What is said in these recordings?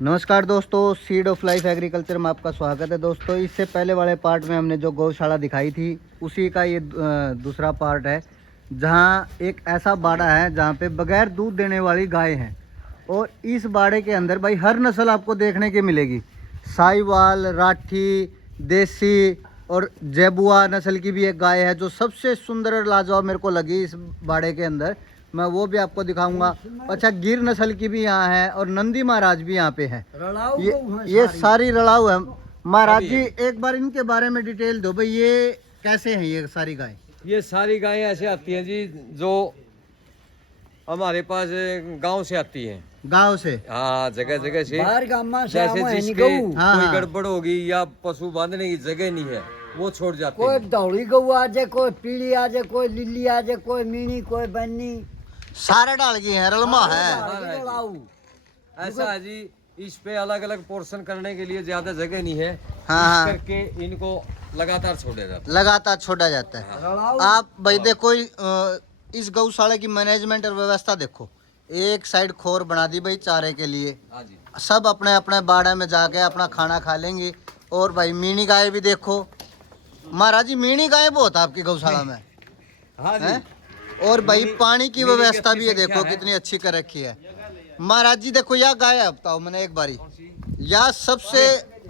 नमस्कार दोस्तों, seed of life agriculture में आपका स्वागत है। दोस्तों, इससे पहले वाले पार्ट में हमने जो गौशाला दिखाई थी उसी का ये दूसरा पार्ट है, जहां एक ऐसा बाड़ा है जहां पे बगैर दूध देने वाली गाय है। और इस बाड़े के अंदर भाई हर नस्ल आपको देखने की मिलेगी। साहिवाल, राठी, देसी और जैबुआ नस्ल की भी एक गाय है जो सबसे सुंदर और लाजवाब मेरे को लगी इस बाड़े के अंदर। मैं वो भी आपको दिखाऊंगा। अच्छा, गिर नस्ल की भी यहाँ है और नंदी महाराज भी यहाँ पे है। ये सारी रड़ाऊ है। महाराज जी, एक बार इनके बारे में डिटेल दो भाई, ये कैसे हैं ये सारी गाय? ये सारी गायें ऐसे आती हैं जी जो हमारे पास गांव से आती हैं। गांव से? हाँ, जगह जगह से। जैसे जिसके कोई गड़बड़ होगी या पशु बांधने की जगह नहीं है वो छोड़ जाते कोई हैं। दौड़ी गऊ आ जाए, कोई पीली आ जाए, कोई लिल्ली आ जाए, कोई मीनी, कोई बन्नी, सारे डाल गए हैं, रलमा है। ऐसा है जी, इस पे अलग अलग पोर्शन करने के लिए ज्यादा जगह नहीं है। हाँ, इस करके इनको लगातार छोड़ा जाता है। लगातार छोड़ा जाता है। आप भाई देखो, इस गौशाला की मैनेजमेंट और व्यवस्था देखो। एक साइड खोर बना दी भाई चारे के लिए। हाँ जी, सब अपने अपने बाड़े में जाके अपना खाना खा लेंगे। और भाई मीनी गाय भी देखो। महाराज जी, मीनी गाय बहुत है आपकी गौशाला में। हाँ जी। है? और भाई पानी की मीनी की व्यवस्था अच्छी भी है, संख्या देखो है। कितनी अच्छी कर रखी है। महाराज जी देखो, यह गाय है, बताओ मैंने एक बारी, यह सबसे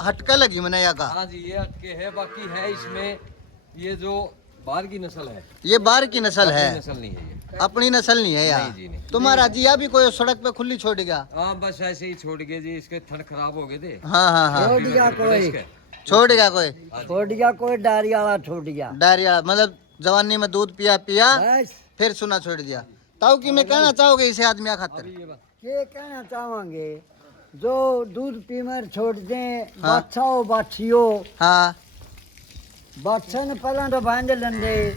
हटका लगी मैंने यह गाय। हाँ जी, ये अटके है। बाकी है इसमें ये जो बाहर की नस्ल है, ये बाहर की नस्ल है, अपनी नस्ल नहीं है ये। अपनी नस्ल नहीं है यार। नहीं जी, नहीं। तो महाराज जी, यह भी कोई सड़क पे खुली छोड़ गया? हाँ, बस ऐसे ही छोड़ गए जी, इसके थन खराब हो गए थे। हाँ हाँ हाँ, छोड़ दिया कोई, छोड़ गया कोई, छोड़ दिया कोई, डारी वाला छोड़ दिया। डायरिया मतलब जवानी में दूध पिया बस फिर सुना छोड़ दिया। ताऊ की मैं कहना चाहोगे इसे आदमी खातिर? ये कहना चाहेंगे, जो दूध पीमर छोड़ दें, बाछा हो बाछियो, हाँ। बाछा ने पहला तो बांध लेंदे,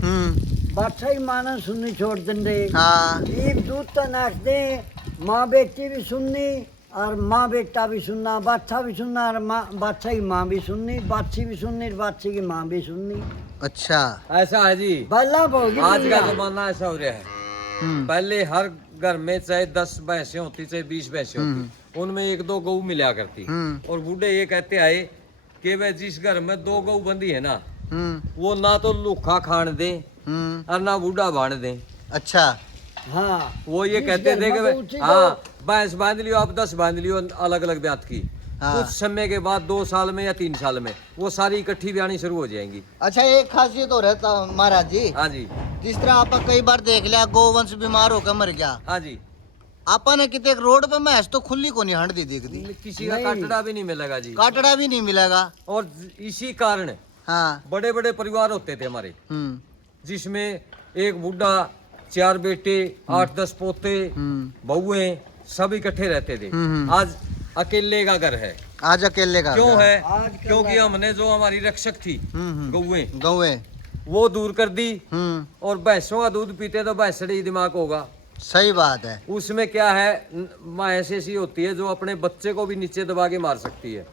बाछा ही माना सुननी छोड़ देंदे। हाँ। एक दूध तो नाक दे, माँ बेटी भी सुननी और माँ बेटा भी सुनना, बाछा भी सुनना और माँ बाछा की माँ भी सुननी, बाछी भी सुननी, बाछी की माँ भी सुननी। अच्छा। ऐसा है जी, बल्ला भोगी आज का जमाना ऐसा हो रहा है। हम्म। पहले हर घर में चाहे 10 भैंसें होती, चाहे 20 भैंसें होती, उनमें 1-2 गऊ मिला करती। और बूढ़े ये कहते आए कि वह जिस घर में 2 गऊ बंधी है ना, वो ना तो लूखा खान दे और ना बूढ़ा बांध दे। अच्छा। हाँ, वो ये जिस कहते घर थे में कि गऊ थी, हाँ, भैंस बांध लियो, आप 10 बांध लियो अलग अलग ब्यात की। हाँ। कुछ समय के बाद 2 साल में या 3 साल में वो सारी इकट्ठी ब्यानी शुरू हो जाएंगी। अच्छा, एक खासियत हो रहता महाराज जी, हाँ जी, जिस तरह आप कई बार देख लिया गोवंश बीमार होकर मर गया, हाँ जी, आपा ने कितने रोड पे भैंस तो खुली को नहीं हंड दी दिख दी, किसी का नहीं। काटड़ा भी नहीं मिलेगा जी। काटड़ा भी नहीं मिलेगा। और इसी कारण हाँ। बड़े बड़े परिवार होते थे हमारे, जिसमें एक बूढ़ा, 4 बेटे, 8-10 पोते, बहुएं, सब इकट्ठे रहते थे। आज अकेले का घर है। आज अकेले का क्यों है? आज क्योंकि हमने जो हमारी रक्षक थी गौएं, गौए। वो दूर कर दी। और भैंसों का दूध पीते तो भैंसड़ी दिमाग होगा। सही बात है। उसमें क्या है, भैंस ऐसी होती है जो अपने बच्चे को भी नीचे दबा के मार सकती है।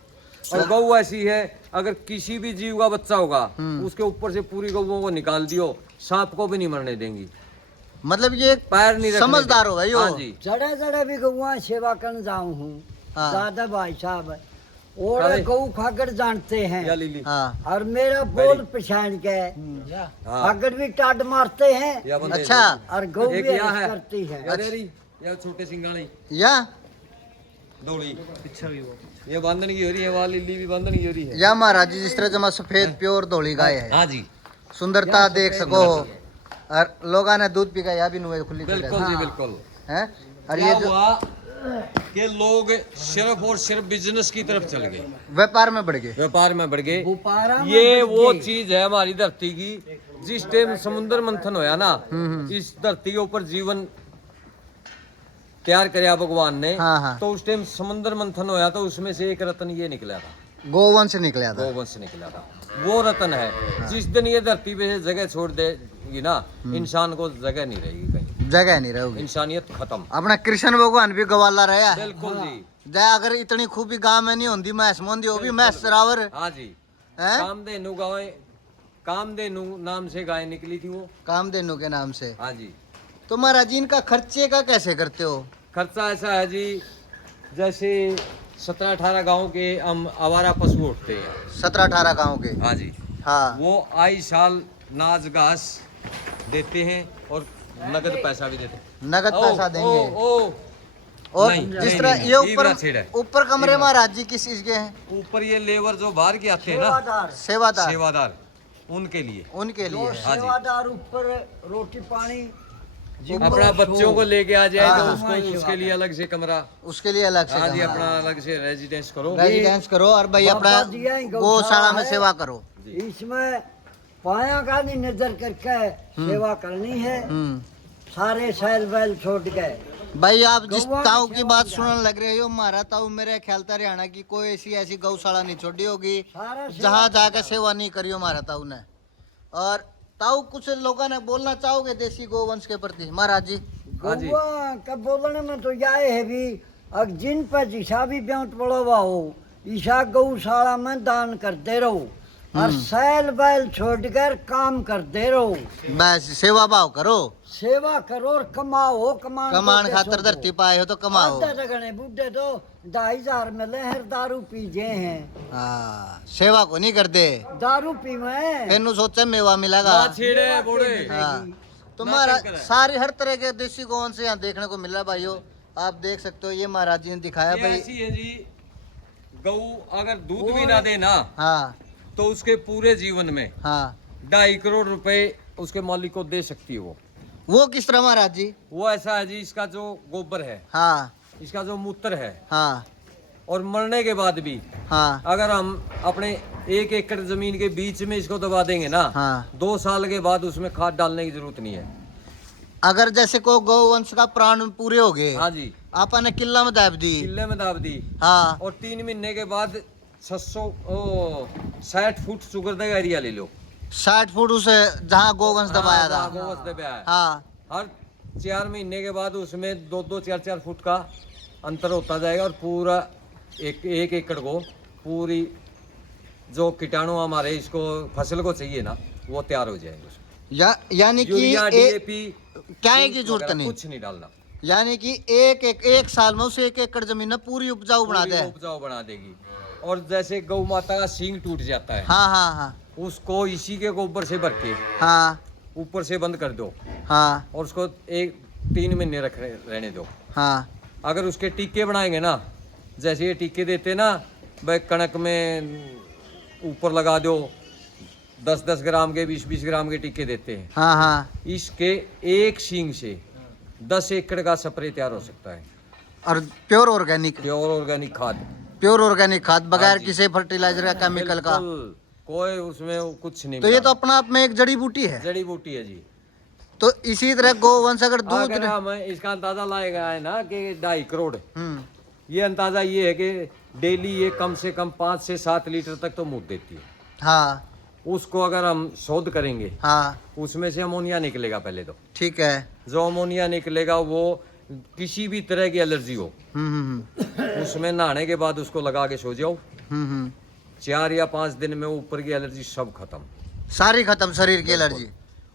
और गौ ऐसी है, अगर किसी भी जीव का बच्चा होगा उसके ऊपर से पूरी गौओं को निकाल दियो, सांप को भी नहीं मरने देंगी। मतलब ये पैर नहीं रखने समझदार देंगी। हो भाई। हाँ जी, जड़े जड़े भी गौआ सेवा करने जाऊँ हूँ, हाँ। दादा भाई साहब, और अरे। गौ खाकर जानते या हैं, लीली, हाँ। और मेरा बोल पहचान के हाँ, खाकर भी टाट मारते हैं, या बंदे अच्छा। और गौ भी एक यहाँ ऐसे है। करती है। या रेरी, या छोटे सिंगाड़ी या दौड़ी, ये बंधन की हो रही है, वहाँ लिली भी बंधन की हो रही है। या महाराज जी, जिस तरह जमा सफेद प्योर धोली गाय है, हाँ जी, सुंदरता देख सको। और लोगों ने दूध पी गया भी नहीं खुली बिल्कुल जी, बिल्कुल। है। और क्या ये जो हुआ कि लोग सिर्फ और सिर्फ बिजनेस की तरफ चल गए, व्यापार में बढ़ गए। व्यापार में बढ़ गए। बुपारा में ये बढ़ वो गए। चीज है हमारी धरती की, जिस टाइम समुद्र मंथन होया ना, इस धरती के ऊपर जीवन तैयार कराया भगवान ने। हाँ, हाँ। तो उस टाइम समुद्र मंथन होया तो उसमें से एक रत्न ये निकला था, गोवंश निकला था। गोवंश निकला था। वो रत्न है, जिस दिन ये धरती पे से जगह छोड़ देगी ना, इंसान को जगह नहीं रहेगी कहीं, जगह नहीं रहोगी। इंसानियत खत्म। अपना कृष्ण भगवान भी गवाला रहा है। बिल्कुल जी, जय अगर इतनी खूबी गांव में नहीं होती मैस मोंदी, वो भी मैस सरावर हाँ जी। है। कामधेनु गाय, कामधेनु नाम से गाय निकली थी वो। कामधेनु के नाम से। हाँ जी। तो महाराज जी, इनका खर्चे का कैसे करते हो? खर्चा ऐसा है जी, जैसे 17-18 गांव के हम आवारा पशु उठते हैं। 17-18 गाँव के। हाँ जी। हाँ। वो आई साल नाज घास देते हैं और नगद पैसा भी देते हैं। नगद पैसा देंगे। ओ और नहीं, जिस नहीं, तरह नहीं, ये नहीं, इबरा छेड़ है। ऊपर कमरे महाराज जी किस चीज के हैं? ऊपर ये लेबर जो बाहर के आते हैं ना, सेवादार सेवादार, सेवादार, उनके लिए। उनके लिए जो है। हाँ जी। सेवादार ऊपर रोटी पानी अपना बच्चों को लेके आ जाए तो हाँ। उसको उसके लिए अलग से कमरा। उसके लिए अलग से हाँ जी, कमरा। अपना अलग से रेजिडेंस करो। रेजिडेंस करो और भाई अपना बाबा जी हैं, गौशाला में है। सेवा करो। इसमें पाया का नहीं नजर करके सेवा करनी है। सारे सैल बैल छोड़ के भाई आप जिस गौवा ताऊ की की सेवा बात की सुनने लग रहे हो, हमारा ताऊ मेरे ख्याल था हरियाणा की कोई ऐसी गौशाला नहीं छोड़ी होगी सारा सेवा जहाँ जाकर सेवा नहीं करी हो हमारा ताऊ ने। और ताऊ कुछ लोगों ने बोलना चाहोगे देसी गोवंश के प्रति महाराज जी? हाँ जी। गौवा का बोलने में तो यह है भी अगर जिन पर जिसा भी ब्याट पड़ा हुआ हो ईशा गौशाला में दान करते रहो और सैल बैल छोड़कर काम करते रहो। बस सेवा भाव करो, सेवा करो और कमाओ। कमान खातर धरती पाए हो तो कमाओ। आधे तगड़े बुढ़े तो 2,500 में लहर दारू पीजे हैं। हाँ, सेवा को नहीं करते। दारू पी में तेनू सोचे मेवा मिलेगा। ना छेड़े बोड़े। हाँ, तो ना महाराज चक्कर है। सारे हर तरह के देसी गोवंश से यहाँ देखने को मिल रहा है भाइयों। आप देख सकते हो, ये महाराज जी ने दिखाया ये भाई। ऐसी है जी, गऊ अगर दूध भी ना दे ना हाँ तो उसके पूरे जीवन में हाँ। 2.5 करोड़ रुपए उसके मालिक को दे सकती है वो किस तरह महाराज जी? वो ऐसा है जी, इसका जो गोबर है, हाँ इसका जो मूत्र है, हाँ और मरने के बाद भी हाँ अगर हम अपने 1 एकड़ जमीन के बीच में इसको दबा देंगे ना, हाँ। 2 साल के बाद उसमें खाद डालने की जरूरत नहीं है। अगर जैसे को गौवंश का प्राण पूरे हो गए, हाँ जी, आपा ने किला में दाब दी। किले में दाब दी हाँ और 3 महीने के बाद 60 फुट शुगर का एरिया ले लो। 60 फुट उसे जहाँ गोवंश दबाया था। गोवंश दबाया है। हाँ हर 4 महीने के बाद उसमें 2-2, 4-4 फुट का अंतर होता जाएगा और पूरा एक एकड़ को पूरी जो कीटाणु हमारे इसको फसल को चाहिए ना, वो तैयार हो जाएंगे उसमें। यानी कि यूरिया, डीएपी क्या है की जरूरत नहीं, कुछ नहीं डालना। यानी कि एक साल में उसे 1 एकड़ जमीन में पूरी उपजाऊ बना पूरी दे। उपजाऊ बना देगी। और जैसे गौ माता का सींग टूट जाता है, हाँ हाँ हाँ उसको इसी के गोबर से भर के हाँ ऊपर से बंद कर दो हाँ और उसको 3 महीने रहने दो। हाँ अगर उसके टीके बनाएंगे ना, जैसे ये टीके देते ना भाई, कणक में ऊपर लगा दो, 10-10 ग्राम के 20-20 ग्राम के टीके देते हैं। हाँ हाँ। इसके एक सींग से 10 एकड़ का स्प्रे तैयार हो सकता है। और प्योर ऑर्गेनिक, प्योर ऑर्गेनिक खाद, प्योर ऑर्गेनिक खाद बगैर हाँ जी। किसी फर्टिलाइजर का, केमिकल का। बिल्कुल, कोई उसमें कुछ नहीं तो ये मिला। तो अपना आप में एक जड़ी बूटी है। जड़ी बूटी है जी। तो इसी तरह गोवंश अगर दूध अगर हम इसका अंदाजा लाएगा है ना कि 2.5 करोड़, हम्म, ये अंदाजा ये है कि डेली ये कम से कम 5 से 7 लीटर तक तो मूत देती है। हाँ उसको अगर हम शोध करेंगे, हाँ उसमें से अमोनिया निकलेगा पहले तो। ठीक है। जो अमोनिया निकलेगा वो किसी भी तरह की एलर्जी हो, उसमें नहाने के बाद उसको लगा के सो जाओ, 4 या 5 दिन में ऊपर की एलर्जी सब खत्म। सारी खत्म शरीर की एलर्जी।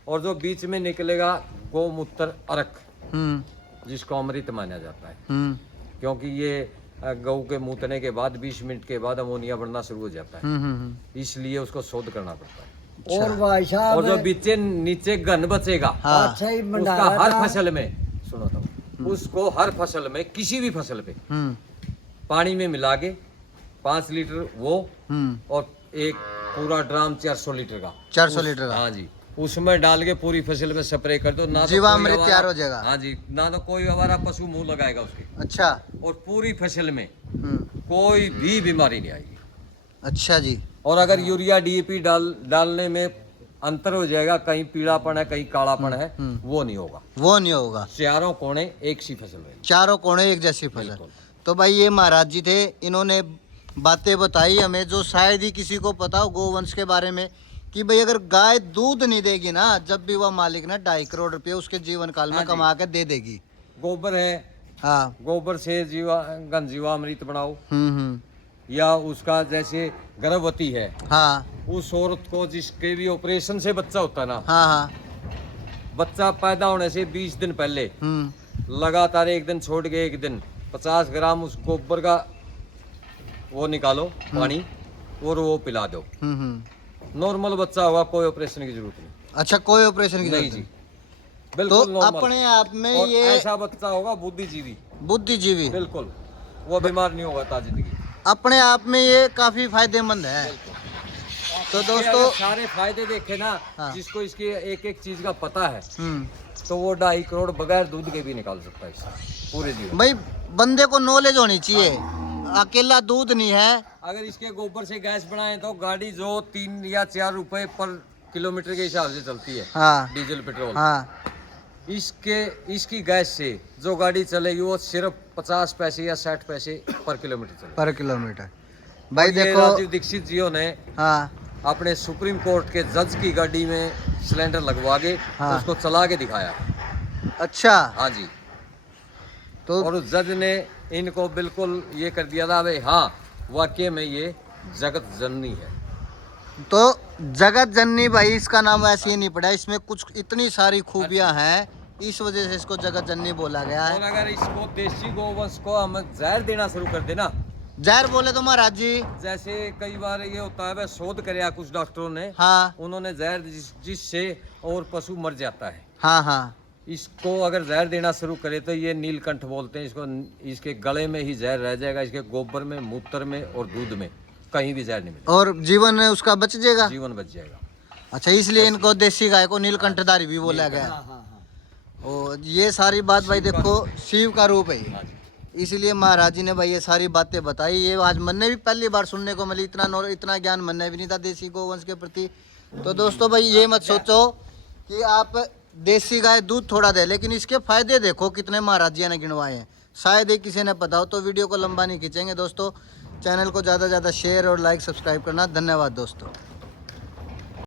और जो बीच में निकलेगा गौमूत्र अर्क, हम्म जिसको अमृत माना जाता है, हम्म क्योंकि ये गऊ के मूतने के बाद 20 मिनट के बाद अमोनिया बढ़ना शुरू हो जाता है, इसलिए उसको शोध करना पड़ता है। और भाई साहब और जो बीचे नीचे घन बचेगा, हाँ। अच्छा ही उसका भंडारा हर था। फसल में, सुनो तो, उसको हर फसल में, किसी भी फसल पे हम्म पानी में मिला के 5 लीटर वो हम्म और एक पूरा ड्राम 400 लीटर का, 400 लीटर का। हाँ जी, उसमें डाल के पूरी फसल में स्प्रे कर दो ना, तो जीवामृत कोई हमारा- तैयार हो जाएगा। हाँ जी, ना तो कोई हमारा पशु मुंह लगाएगा उसके, अच्छा। और पूरी फसल में हम्म कोई भी बीमारी नहीं आएगी। अच्छा जी। और अगर यूरिया डीएपी डालने में अंतर हो जाएगा, कहीं पीलापन है कहीं कालापन है, वो नहीं होगा। वो नहीं होगा, चारों कोने एक सी फसल रहेगी। चारों कोने एक जैसी फसल। बिल्कुल। तो भाई ये महाराज जी थे, इन्होंने बातें बताई हमें जो शायद ही किसी को पता हो गोवंश के बारे में, कि भाई अगर गाय दूध नहीं देगी ना, जब भी वह मालिक ना 2.5 करोड़ रुपये उसके जीवन काल में हाँ जी। कमा के दे देगी। गोबर है, हाँ। गोबर से जीवामृत बनाओ, हम्म। या उसका जैसे गर्भवती है, हाँ उस औरत को जिसके भी ऑपरेशन से बच्चा होता है ना, हाँ हाँ। बच्चा पैदा होने से 20 दिन पहले हम्म लगातार 1 दिन छोड़ के 1 दिन 50 ग्राम उस गोबर का वो निकालो पानी और वो पिला दो। नॉर्मल बच्चा होगा, कोई ऑपरेशन की जरूरत नहीं। अच्छा, कोई ऑपरेशन की नहीं जरूरत जी, नहीं। बिल्कुल तो नॉर्मल। अपने आप में और ये ऐसा बच्चा होगा बुद्धिजीवी, बुद्धिजीवी, बिल्कुल वो बीमार नहीं होगा ताजिंदगी। अपने आप में ये काफी फायदेमंद है। तो इसके दोस्तों अगर सारे फायदे देखे ना, हाँ। जिसको इसकी एक एक चीज का पता है हम्म, तो वो 2.5 करोड़ बगैर दूध के भी निकाल सकता है इससे पूरे जीवन। भाई बंदे को नॉलेज होनी चाहिए, अकेला दूध नहीं है। अगर इसके गोबर से गैस बनाए तो गाड़ी जो 3 या 4 रुपए पर किलोमीटर के हिसाब से चलती है, हाँ डीजल पेट्रोल, हाँ, इसकी गैस से जो गाड़ी चलेगी वो सिर्फ 50 पैसे या 60 पैसे पर किलोमीटर चलेगी। पर किलोमीटर। भाई और ये देखो, राजीव दीक्षित जी ने हाँ अपने सुप्रीम कोर्ट के जज की गाड़ी में सिलेंडर लगवा के हाँ। उसको चला के दिखाया। अच्छा, हाँ जी। तो और उस जज ने इनको बिल्कुल ये कर दिया था भाई हाँ वाकई में ये जगत जननी है। तो जगत जननी भाई इसका नाम ऐसे ही नहीं पड़ा, इसमें कुछ इतनी सारी खूबियां हैं, इस वजह से इसको जगत जननी बोला गया और है। अगर इसको देसी गोवंश को हम जहर देना शुरू कर देना, जहर बोले तो महाराज जी, जैसे कई बार ये होता है वह शोध कराया कुछ डॉक्टरों ने, हाँ उन्होंने जहर जिससे और पशु मर जाता है। हाँ हाँ, इसको अगर जहर देना शुरू करे तो ये नीलकंठ बोलते हैं इसको, इसके गले में ही जहर रह जाएगा, इसके गोबर में, मूत्र में और दूध में कहीं भी जहर नहीं मिलेगा, और जीवन उसका बच जाएगा। जीवन बच जाएगा। अच्छा, इसलिए इनको देसी गाय को नीलकंठधारी भी बोला गया। हाँ हाँ हाँ। और ये सारी बात भाई शिव का देखो शिव का रूप है ये। हाँ जी। इसीलिए महाराज जी ने भाई ये सारी बातें बताई। ये आज मैंने भी पहली बार सुनने को मिली, इतना ज्ञान मैंने भी नहीं था देसी गोवंश के प्रति। तो दोस्तों भाई ये मत सोचो कि आप देसी गाय दूध थोड़ा दे, लेकिन इसके फायदे देखो कितने महाराज जी ने गिनवाए हैं। शायद ही किसी ने पता हो। तो वीडियो को लंबा नहीं खींचेंगे दोस्तों, चैनल को ज़्यादा से ज़्यादा शेयर और लाइक सब्सक्राइब करना। धन्यवाद दोस्तों।